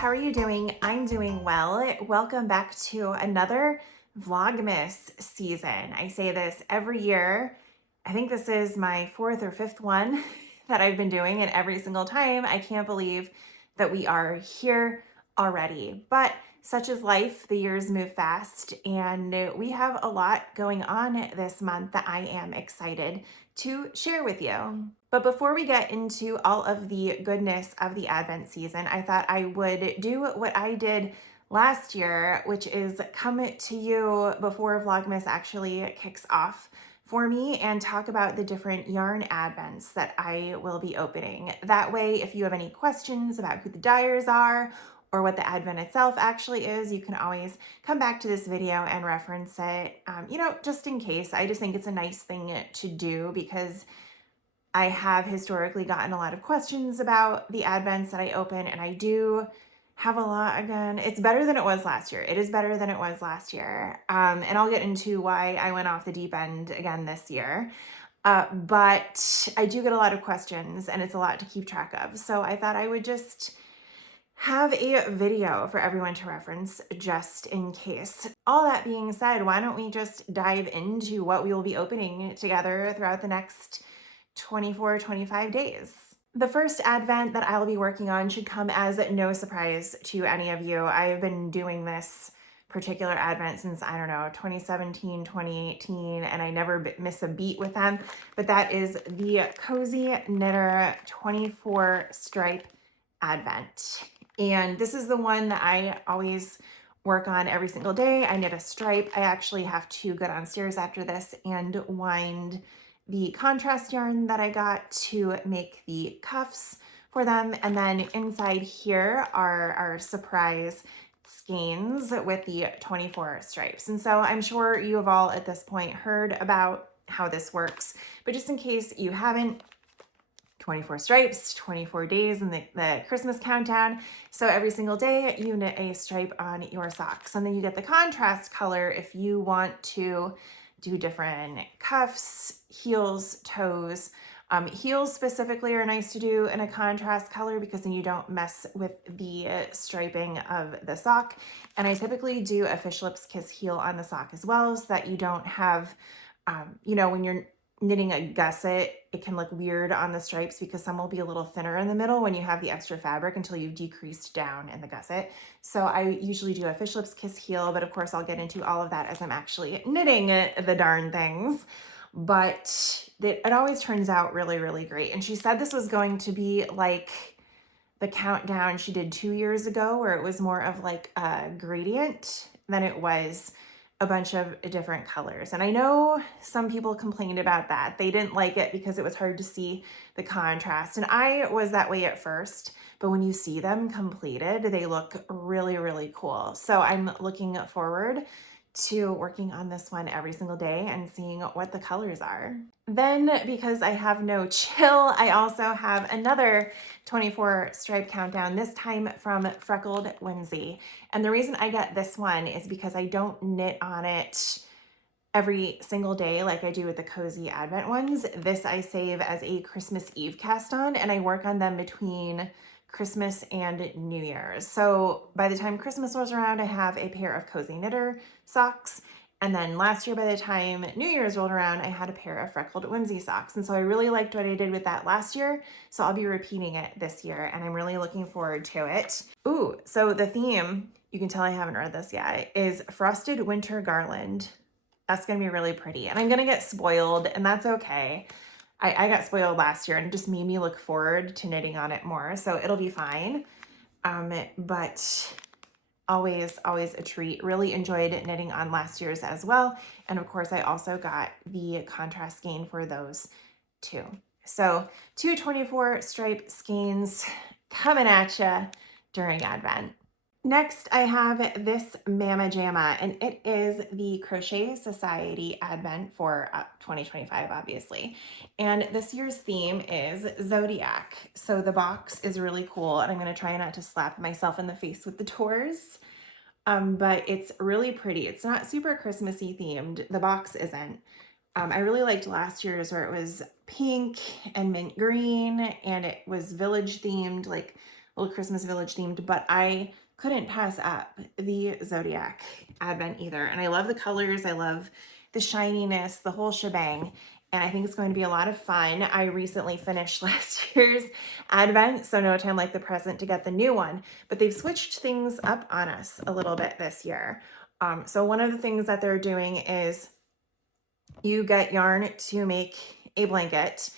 how are you doing? I'm doing well. Welcome back to another Vlogmas season. I say this every year. I think this is my fourth or fifth one that I've been doing, and every single time I can't believe that we are here already. But such is life, the years move fast, and we have a lot going on this month that I am excited to share with you. But before we get into all of the goodness of the Advent season, I thought I would do what I did last year, which is come to you before Vlogmas actually kicks off for me and talk about the different yarn advents that I will be opening. That way, if you have any questions about who the dyers are or what the advent itself actually is, you can always come back to this video and reference it, just in case. I just think it's a nice thing to do because I have historically gotten a lot of questions about the advents that I open, and I do have a lot again. It's better than it was last year. It is better than it was last year. And I'll get into why I went off the deep end again this year. But I do get a lot of questions, and it's a lot to keep track of. So I thought I would just have a video for everyone to reference just in case. All that being said, why don't we just dive into what we will be opening together throughout the next 24-25 days. The first advent that I'll be working on should come as no surprise to any of you. I've been doing this particular advent since, 2017, 2018, and I never miss a beat with them. But that is the Cozy Knitter 24 stripe advent. And this is the one that I always work on every single day. I knit a stripe. I actually have to go downstairs after this and wind the contrast yarn that I got to make the cuffs for them. And then inside here are our surprise skeins with the 24 stripes. And so I'm sure you have all at this point heard about how this works, but just in case you haven't, 24 stripes, 24 days in the Christmas countdown. So every single day you knit a stripe on your socks, and then you get the contrast color if you want to do different cuffs, heels, toes. Heels specifically are nice to do in a contrast color because then you don't mess with the striping of the sock. And I typically do a fish lips kiss heel on the sock as well, so that you don't have, when you're knitting a gusset, it can look weird on the stripes because some will be a little thinner in the middle when you have the extra fabric until you've decreased down in the gusset. So I usually do a fish lips kiss heel, but of course I'll get into all of that as I'm actually knitting the darn things. But it always turns out really, really great. And she said this was going to be like the countdown she did 2 years ago, where it was more of like a gradient than it was a bunch of different colors. And I know some people complained about that. They didn't like it because it was hard to see the contrast. And I was that way at first, but when you see them completed, they look really, really cool. So I'm looking forward to working on this one every single day and seeing what the colors are. Then, because I have no chill, I also have another 24 stripe countdown, this time from Freckled Whimsy. And the reason I get this one is because I don't knit on it every single day like I do with the Cozy Advent ones. This I save as a Christmas Eve cast on, and I work on them between Christmas and New Year's. So by the time Christmas rolls around, I have a pair of Cozy Knitter socks. And then last year, by the time New Year's rolled around, I had a pair of Freckled Whimsy socks. And so I really liked what I did with that last year. So I'll be repeating it this year, and I'm really looking forward to it. Ooh, so the theme, you can tell I haven't read this yet, is Frosted Winter Garland. That's gonna be really pretty. And I'm gonna get spoiled, and that's okay. I got spoiled last year, and it just made me look forward to knitting on it more. So it'll be fine. But always a treat. Really enjoyed knitting on last year's as well. And of course, I also got the contrast skein for those too. So 2 24 stripe skeins coming at you during Advent. Next, I have this Mama Jamma, and it is the Crochet Society Advent for 2025, obviously. And this year's theme is Zodiac. So the box is really cool, and I'm going to try not to slap myself in the face with the doors. But it's really pretty. It's not super Christmassy themed. The box isn't. I really liked last year's where it was pink and mint green, and it was village themed, like little Christmas Village themed, but I couldn't pass up the Zodiac Advent either. And I love the colors. I love the shininess, the whole shebang. And I think it's going to be a lot of fun. I recently finished last year's Advent, so no time like the present to get the new one. But they've switched things up on us a little bit this year. So one of the things that they're doing is you get yarn to make a blanket.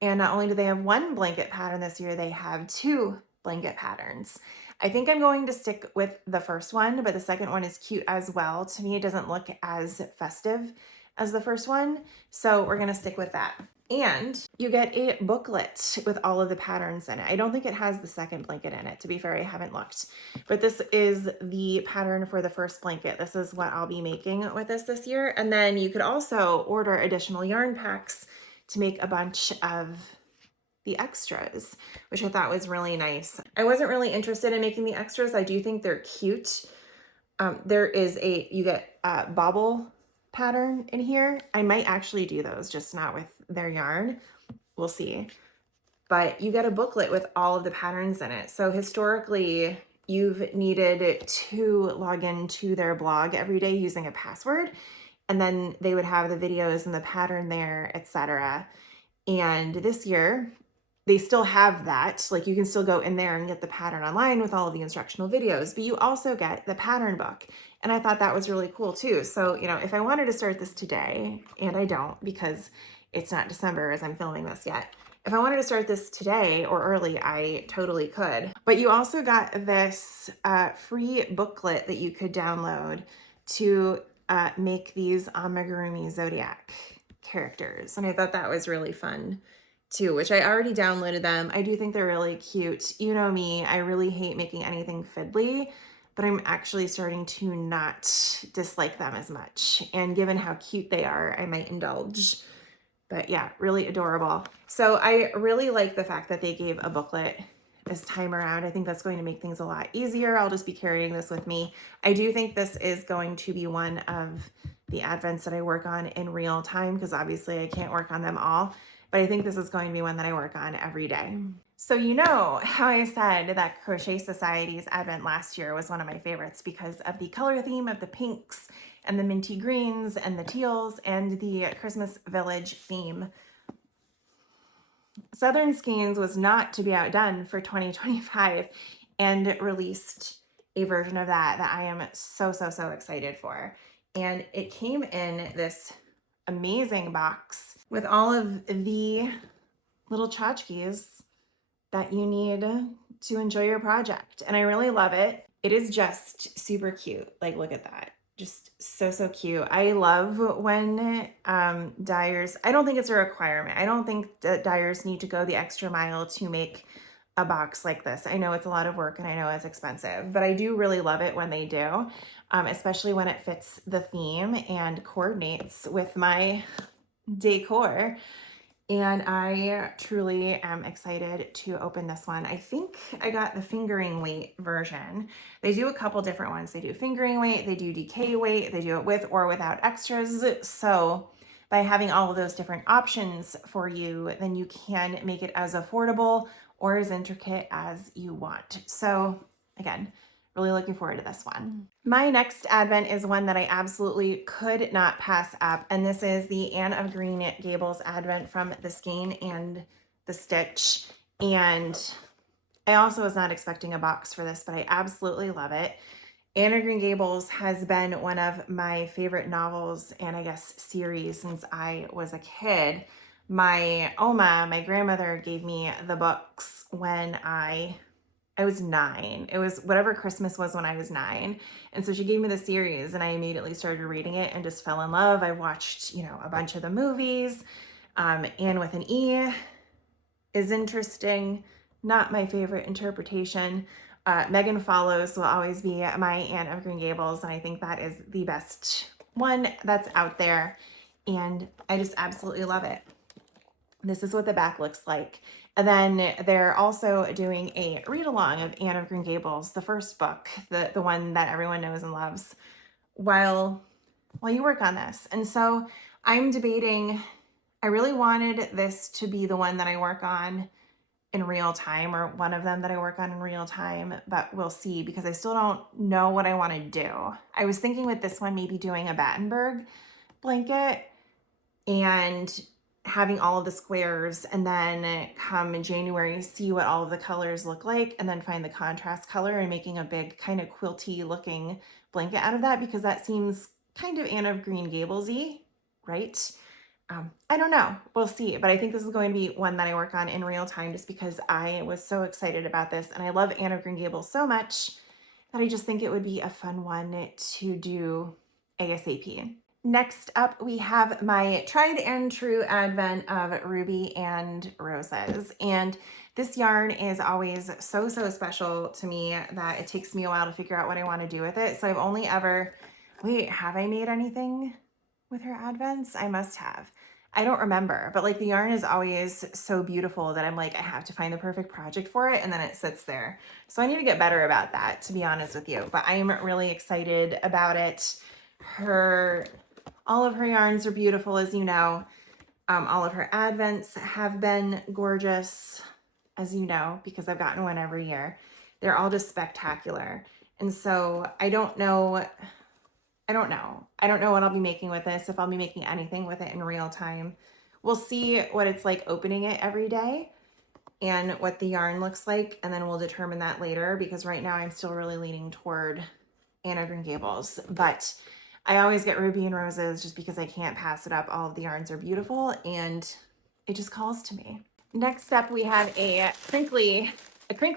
And not only do they have one blanket pattern this year, they have two blanket patterns. I think I'm going to stick with the first one, but the second one is cute as well. To me, it doesn't look as festive as the first one, so we're gonna stick with that. And you get a booklet with all of the patterns in it. I don't think it has the second blanket in it. To be fair, I haven't looked, but this is the pattern for the first blanket. This is what I'll be making with this year. And then you could also order additional yarn packs to make a bunch of the extras, which I thought was really nice. I wasn't really interested in making the extras. I do think they're cute. There is you get a bobble pattern in here. I might actually do those, just not with their yarn. We'll see. But you get a booklet with all of the patterns in it. So historically, you've needed to log into their blog every day using a password, and then they would have the videos and the pattern there, etc. And this year, they still have that. Like, you can still go in there and get the pattern online with all of the instructional videos, but you also get the pattern book. And I thought that was really cool too. So, you know, if I wanted to start this today, and I don't because it's not December as I'm filming this yet, if I wanted to start this today or early, I totally could. But you also got this free booklet that you could download to make these amigurumi Zodiac characters. And I thought that was really fun too, which I already downloaded them. I do think they're really cute. You know me, I really hate making anything fiddly, but I'm actually starting to not dislike them as much. And given how cute they are, I might indulge. But yeah, really adorable. So I really like the fact that they gave a booklet this time around. I think that's going to make things a lot easier. I'll just be carrying this with me. I do think this is going to be one of the Advents that I work on in real time, because obviously I can't work on them all. But I think this is going to be one that I work on every day. So you know how I said that Crochet Society's Advent last year was one of my favorites because of the color theme of the pinks and the minty greens and the teals and the Christmas Village theme. Southern Skeins was not to be outdone for 2025 and released a version of that I am so excited for. And it came in this amazing box with all of the little tchotchkes that you need to enjoy your project. And I really love it. It is just super cute. Like, look at that. Just so cute. I love when dyers, I don't think it's a requirement. I don't think that dyers need to go the extra mile to make a box like this. I know it's a lot of work and I know it's expensive, but I do really love it when they do, especially when it fits the theme and coordinates with my decor. And I truly am excited to open this one. I think I got the fingering weight version. They do a couple different ones. They do fingering weight, they do DK weight, they do it with or without extras. So by having all of those different options for you, then you can make it as affordable or as intricate as you want. So again, really looking forward to this one. My next Advent is one that I absolutely could not pass up, and this is the Anne of Green Gables Advent from the Skein and the Stitch. And I also was not expecting a box for this, but I absolutely love it. Anne of Green Gables has been one of my favorite novels and I guess series since I was a kid. My Oma, my grandmother, gave me the books when I was 9. It was whatever Christmas was when I was 9. And so she gave me the series and I immediately started reading it and just fell in love. I watched, you know, a bunch of the movies. Anne with an E is interesting. Not my favorite interpretation. Megan Follows will always be my Anne of Green Gables. And I think that is the best one that's out there. And I just absolutely love it. This is what the back looks like. And then they're also doing a read-along of Anne of Green Gables, the first book, the one that everyone knows and loves, while you work on this. And so I'm debating, I really wanted this to be the one that I work on in real time, or one of them that I work on in real time, but we'll see because I still don't know what I want to do. I was thinking with this one, maybe doing a Battenberg blanket and having all of the squares, and then come in January, see what all of the colors look like, and then find the contrast color and making a big kind of quilty looking blanket out of that, because that seems kind of Anne of Green Gables-y, right? I don't know, we'll see, but I think this is going to be one that I work on in real time just because I was so excited about this, and I love Anne of Green Gables so much that I just think it would be a fun one to do ASAP. Next up, we have my tried and true advent of Ruby and Roses. And this yarn is always so, so special to me that it takes me a while to figure out what I want to do with it. So I've only ever, wait, have I made anything with her advents? I must have. I don't remember, but like the yarn is always so beautiful that I'm like, I have to find the perfect project for it, and then it sits there. So I need to get better about that, to be honest with you, but I'm really excited about it. All of her yarns are beautiful, as you know. All of her advents have been gorgeous, as you know, because I've gotten one every year. They're all just spectacular. And so I don't know what I'll be making with this, if I'll be making anything with it in real time. We'll see what it's like opening it every day and what the yarn looks like, and then we'll determine that later, because right now I'm still really leaning toward Anne of Green Gables. But I always get Ruby and Roses just because I can't pass it up. All of the yarns are beautiful and it just calls to me. Next up, we have a crinkly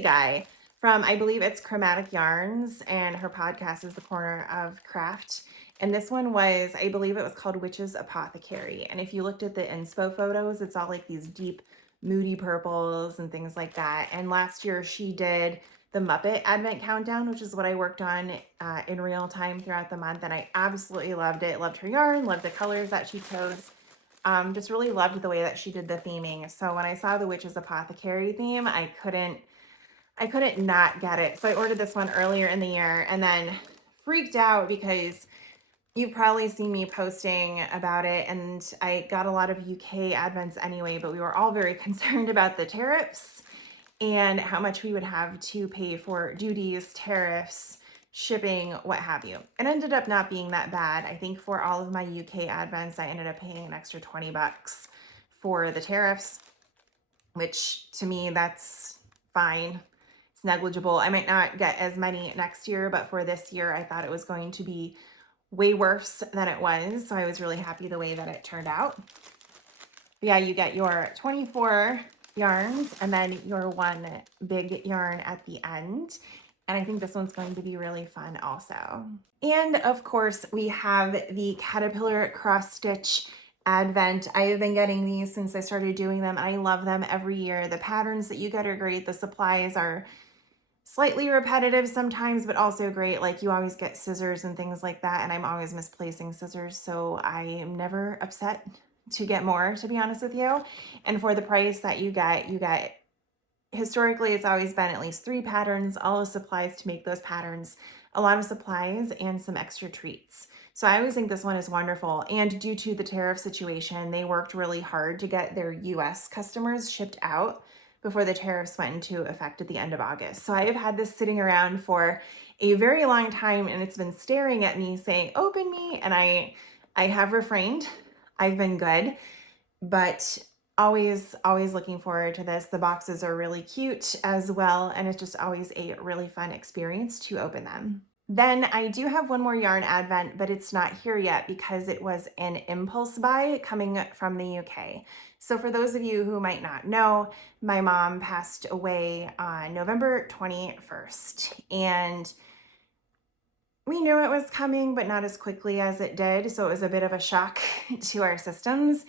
guy from, I believe it's Chromatic Yarns, and her podcast is The Corner of Craft. And this one was, I believe it was called Witch's Apothecary. And if you looked at the inspo photos, it's all like these deep, moody purples and things like that. And last year she did the Muppet Advent Countdown, which is what I worked on in real time throughout the month. And I absolutely loved it. Loved her yarn, loved the colors that she chose. Just really loved the way that she did the theming. So when I saw the Witch's Apothecary theme, I couldn't not get it. So I ordered this one earlier in the year and then freaked out because you've probably seen me posting about it, and I got a lot of UK advents anyway, but we were all very concerned about the tariffs and how much we would have to pay for duties, tariffs, shipping, what have you. It ended up not being that bad. I think for all of my UK advents, I ended up paying an extra 20 bucks for the tariffs, which to me, that's fine. It's negligible. I might not get as many next year, but for this year, I thought it was going to be way worse than it was. So I was really happy the way that it turned out. But yeah, you get your 24 yarns and then your one big yarn at the end. And I think this one's going to be really fun also. And of course, we have the Caterpillar Cross Stitch Advent. I have been getting these since I started doing them. I love them every year. The patterns that you get are great. The supplies are slightly repetitive sometimes, but also great. Like you always get scissors and things like that. And I'm always misplacing scissors. So I am never upset to get more, to be honest with you. And for the price that you get, historically, it's always been at least 3 patterns, all the supplies to make those patterns, a lot of supplies and some extra treats. So I always think this one is wonderful. And due to the tariff situation, they worked really hard to get their US customers shipped out before the tariffs went into effect at the end of August. So I have had this sitting around for a very long time, and it's been staring at me saying, open me. And I have refrained. I've been good, but always looking forward to this. The boxes are really cute as well, and it's just always a really fun experience to open them. Then I do have one more yarn advent, but it's not here yet because it was an impulse buy coming from the UK. So for those of you who might not know, my mom passed away on November 21st, and we knew it was coming, but not as quickly as it did. So it was a bit of a shock to our systems.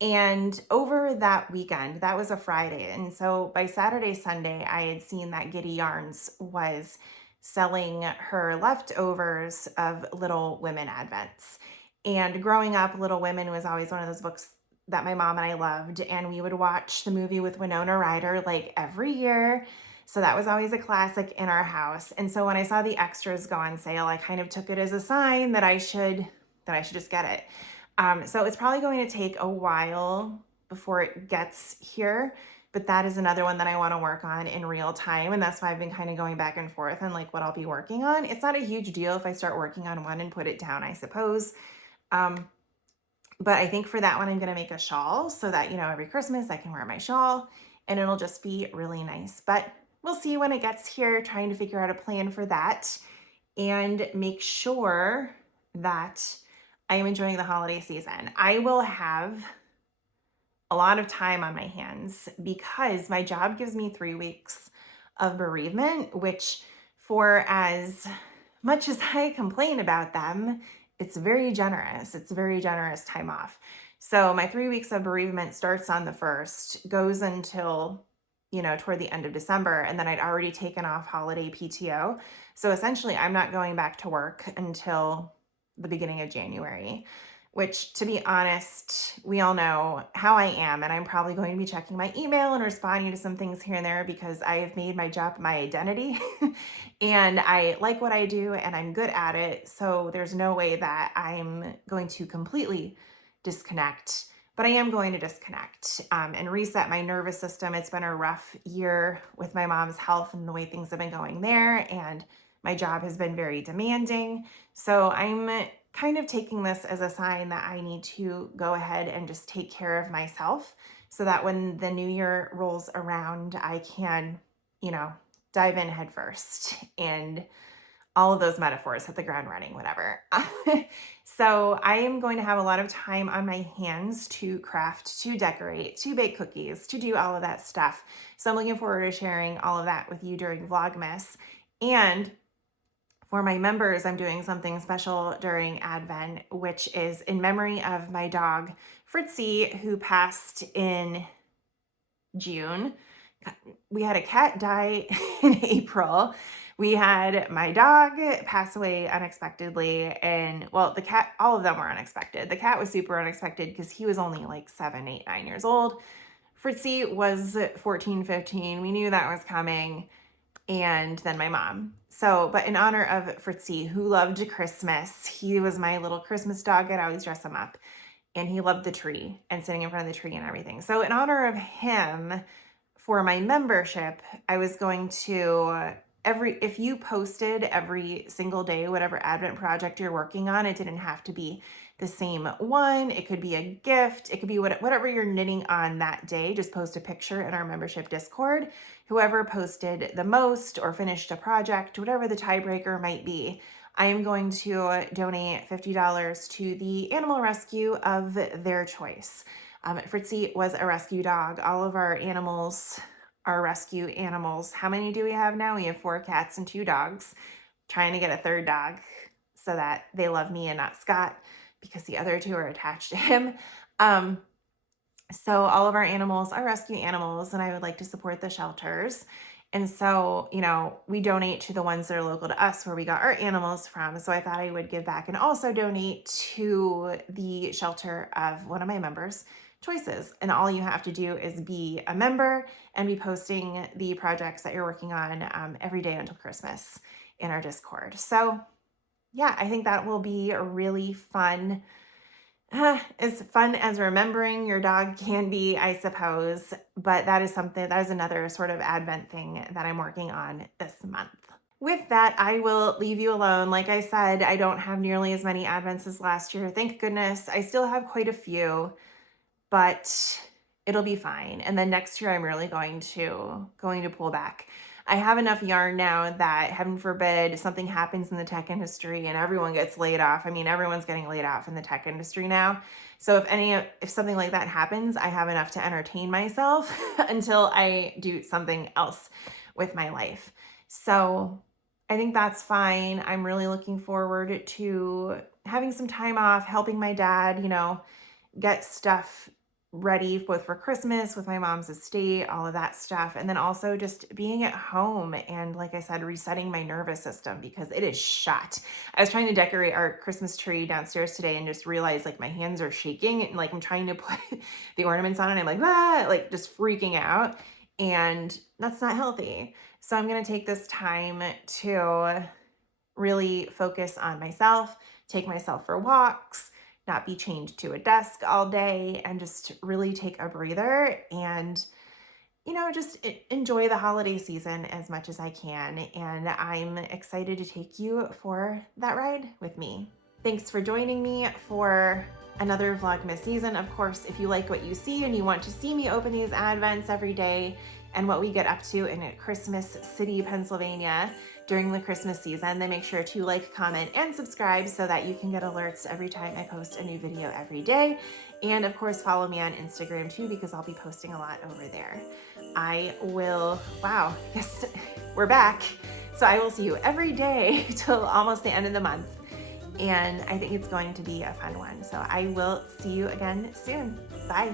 And over that weekend, that was a Friday. And so by Saturday, Sunday, I had seen that Giddy Yarns was selling her leftovers of Little Women Advents. And growing up, Little Women was always one of those books that my mom and I loved. And we would watch the movie with Winona Ryder like every year. So that was always a classic in our house. And so when I saw the extras go on sale, I kind of took it as a sign that I should just get it. So it's probably going to take a while before it gets here, but that is another one that I want to work on in real time. And that's why I've been kind of going back and forth on like what I'll be working on. It's not a huge deal if I start working on one and put it down, I suppose. Um, but I think for that one, I'm going to make a shawl so that, you know, every Christmas I can wear my shawl and it'll just be really nice. But we'll see when it gets here, trying to figure out a plan for that and make sure that I am enjoying the holiday season. I will have a lot of time on my hands because my job gives me 3 weeks of bereavement, which, for as much as I complain about them, it's very generous. It's very generous time off. So my 3 weeks of bereavement starts on the 1st, goes until, you know, toward the end of December, and then I'd already taken off holiday PTO. So essentially, I'm not going back to work until the beginning of January, which, to be honest, we all know how I am, and I'm probably going to be checking my email and responding to some things here and there because I have made my job my identity and I like what I do and I'm good at it. So there's no way that I'm going to completely disconnect, but I am going to disconnect and reset my nervous system. It's been a rough year with my mom's health and the way things have been going there, and my job has been very demanding. So I'm kind of taking this as a sign that I need to go ahead and just take care of myself so that when the new year rolls around, I can, you know, dive in head first and all of those metaphors, hit the ground running, whatever. So I am going to have a lot of time on my hands to craft, to decorate, to bake cookies, to do all of that stuff. So I'm looking forward to sharing all of that with you during Vlogmas. And for my members, I'm doing something special during Advent, which is in memory of my dog, Fritzy, who passed in June. We had a cat die in April. We had my dog pass away unexpectedly. And well, the cat, all of them were unexpected. The cat was super unexpected because he was only like 7, 8, 9 years old. Fritzy was 14, 15. We knew that was coming. And then my mom. So, but in honor of Fritzy, who loved Christmas, he was my little Christmas dog. I'd always dress him up. And he loved the tree and sitting in front of the tree and everything. So in honor of him, for my membership, I was going to if you posted every single day, whatever Advent project you're working on, it didn't have to be the same one. It could be a gift. It could be whatever you're knitting on that day. Just post a picture in our membership Discord. Whoever posted the most or finished a project, whatever the tiebreaker might be, I am going to donate $50 to the animal rescue of their choice. Fritzy was a rescue dog. All of our animals are rescue animals. How many do we have now? We have 4 cats and 2 dogs. Trying to get a 3rd dog so that they love me and not Scott, because the other 2 are attached to him. So all of our animals are rescue animals, and I would like to support the shelters. And so, you know, we donate to the ones that are local to us where we got our animals from. So I thought I would give back and also donate to the shelter of one of my members' choices. And all you have to do is be a member and be posting the projects that you're working on every day until Christmas in our Discord. So yeah, I think that will be a really fun. As fun as remembering your dog can be, I suppose, but that is another sort of Advent thing that I'm working on this month. With that, I will leave you alone. Like I said, I don't have nearly as many Advents as last year. Thank goodness. I still have quite a few, but it'll be fine. And then next year, I'm really going to pull back. I have enough yarn now that, heaven forbid, something happens in the tech industry and everyone gets laid off. I mean, everyone's getting laid off in the tech industry now. So if something like that happens, I have enough to entertain myself until I do something else with my life. So I think that's fine. I'm really looking forward to having some time off, helping my dad, you know, get stuff ready both for Christmas with my mom's estate, all of that stuff. And then also just being at home and, like I said, resetting my nervous system because it is shot. I was trying to decorate our Christmas tree downstairs today and just realized like my hands are shaking and like I'm trying to put the ornaments on and I'm like, ah, like just freaking out. And that's not healthy. So I'm going to take this time to really focus on myself, take myself for walks, not be chained to a desk all day, and just really take a breather and just enjoy the holiday season as much as I can. And I'm excited to take you for that ride with me. Thanks for joining me for another Vlogmas season. Of course, if you like what you see and you want to see me open these advents every day and what we get up to in Christmas City, Pennsylvania during the Christmas season, then make sure to like, comment, and subscribe so that you can get alerts every time I post a new video every day. And of course, follow me on Instagram too, because I'll be posting a lot over there. Wow, I guess we're back. So I will see you every day till almost the end of the month. And I think it's going to be a fun one. So I will see you again soon. Bye.